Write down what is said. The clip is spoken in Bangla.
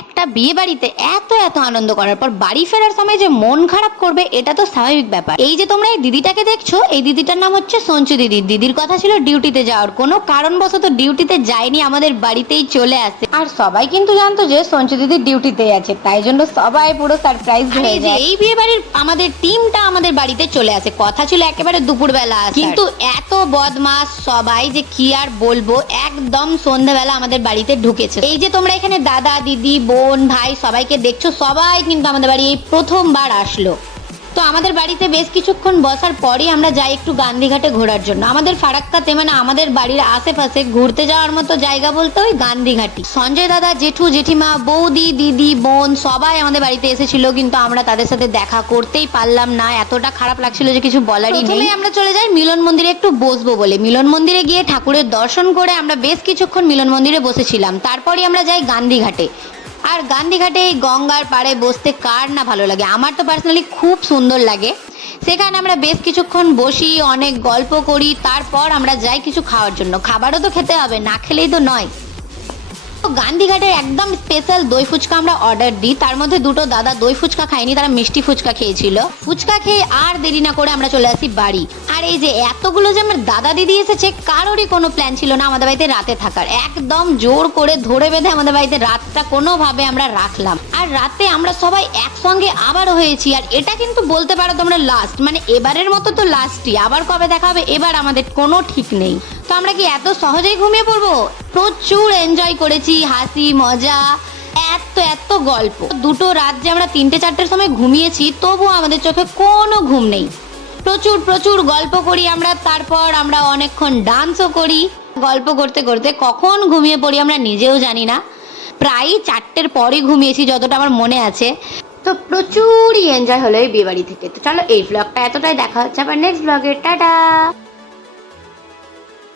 একটা বিয়ে বাড়িতে এত এত আনন্দ করার পর বাড়ি ফেরার সময় যে মন খারাপ করবে এটা তো স্বাভাবিক ব্যাপার। এই যে তোমরা এই দিদিটাকে দেখছো, এই দিদিটার নাম হচ্ছে সঞ্চু দিদি। দিদির কথা ছিল ডিউটিতে যাওয়ার, কোনো কারণবশত ডিউটিতে যায়নি, আমাদের বাড়িতেই চলে আসে। আর সবাই কিন্তু জানতো যে সঞ্চু দিদি ডিউটিতে আছে, তাই জন্য সবাই পুরো সারপ্রাইজ হয়ে যায়। এই বিয়ে বাড়ির আমাদের টিমটা আমাদের বাড়িতে চলে আসে, কথা ছিল একেবারে দুপুরবেলা, কিন্তু এত বদমাস সবাই যে কি আর বলবো, একদম সন্ধ্যাবেলা আমাদের বাড়িতে ঢুকেছে। এই যে তোমরা এখানে দাদা দিদি বোন ভাই সবাইকে দেখছো, সবাই কিন্তু আমাদের বাড়ি এই প্রথমবার আসলো। তো আমাদের বাড়িতে বেশ কিছুক্ষণ বসার পরই আমরা যাই একটু গান্ধীঘাটে ঘোরার জন্য। আমাদের ফারাক্কাতে মানে আমাদের বাড়ির আশেপাশে ঘুরতে যাওয়ার মতো জায়গা বলতে ওই গান্ধীঘাটি। সঞ্জয় দাদা, জেঠু জেঠিমা, বৌদি দিদি বোন সবাই আমাদের বাড়িতে এসেছিল, কিন্তু আমরা তাদের সাথে দেখা করতেই পারলাম না, এতটা খারাপ লাগছিল যে কিছু বলারই নেই। আমরা চলে যাই মিলন মন্দিরে একটু বসবো বলে। মিলন মন্দিরে গিয়ে ঠাকুরের দর্শন করে আমরা বেশ কিছুক্ষণ মিলন মন্দিরে বসেছিলাম। তারপরই আমরা যাই গান্ধীঘাটে। আর গান্ধীঘাটে এই গঙ্গার পাড়ে বসতে কার না ভালো লাগে, আমার তো পার্সোনালি খুব সুন্দর লাগে। সেখানে আমরা বেশ কিছুক্ষণ বসি, অনেক গল্প করি, তারপর আমরা যাই কিছু খাওয়ার জন্য। খাবারও তো খেতে হবে, না খেলেই তো নয়। গান্ধীঘাটের একদম স্পেশাল দই ফুচকা আমরা অর্ডার দিই। তার মধ্যে দুটো দাদা দই ফুচকা খায়নি, তারা মিষ্টি ফুচকা খেয়েছিল। ফুচকা খেয়ে আর দেরি না করে আমরা চলে আসি বাড়ি। আর এই যে এতগুলো যে আমার দাদা দিদি এসেছে, কারোরই কোনো প্ল্যান ছিল না আমাদের বাড়িতে রাতে থাকার। একদম জোর করে ধরে বেঁধে আমাদের বাড়িতে রাতটা কোনোভাবে আমরা রাখলাম। আর রাতে আমরা সবাই একসঙ্গে আবারও হয়েছি। আর এটা কিন্তু বলতে পারো তোমরা লাস্ট, মানে এবারের মতো তো লাস্টই। আবার কবে দেখা হবে এবার আমাদের কোনো ঠিক নেই। তো আমরা কি এত সহজেই ঘুমিয়ে পড়বো? প্রচুর এনজয় করেছি, হাসি মজা, এত এত গল্প। দুটো রাত যে আমরা 3টে-4টের সময় ঘুমিয়েছি, তবুও আমাদের চোখে কোনো ঘুম নেই। প্রচুর প্রচুর গল্প করি আমরা, তারপর আমরা অনেকক্ষণ ডান্সও করি। গল্প করতে করতে কখন ঘুমিয়ে পড়ি আমরা নিজেও জানি না। প্রায় 4টের পরই ঘুমিয়েছি যতটা আমার মনে আছে। তো প্রচুরই এনজয় হলো এই বিয়েবাড়ি থেকে। তো চলো এই ব্লগটা এতটাই, দেখা হচ্ছে আবার নেক্সট ব্লগে। টাটা।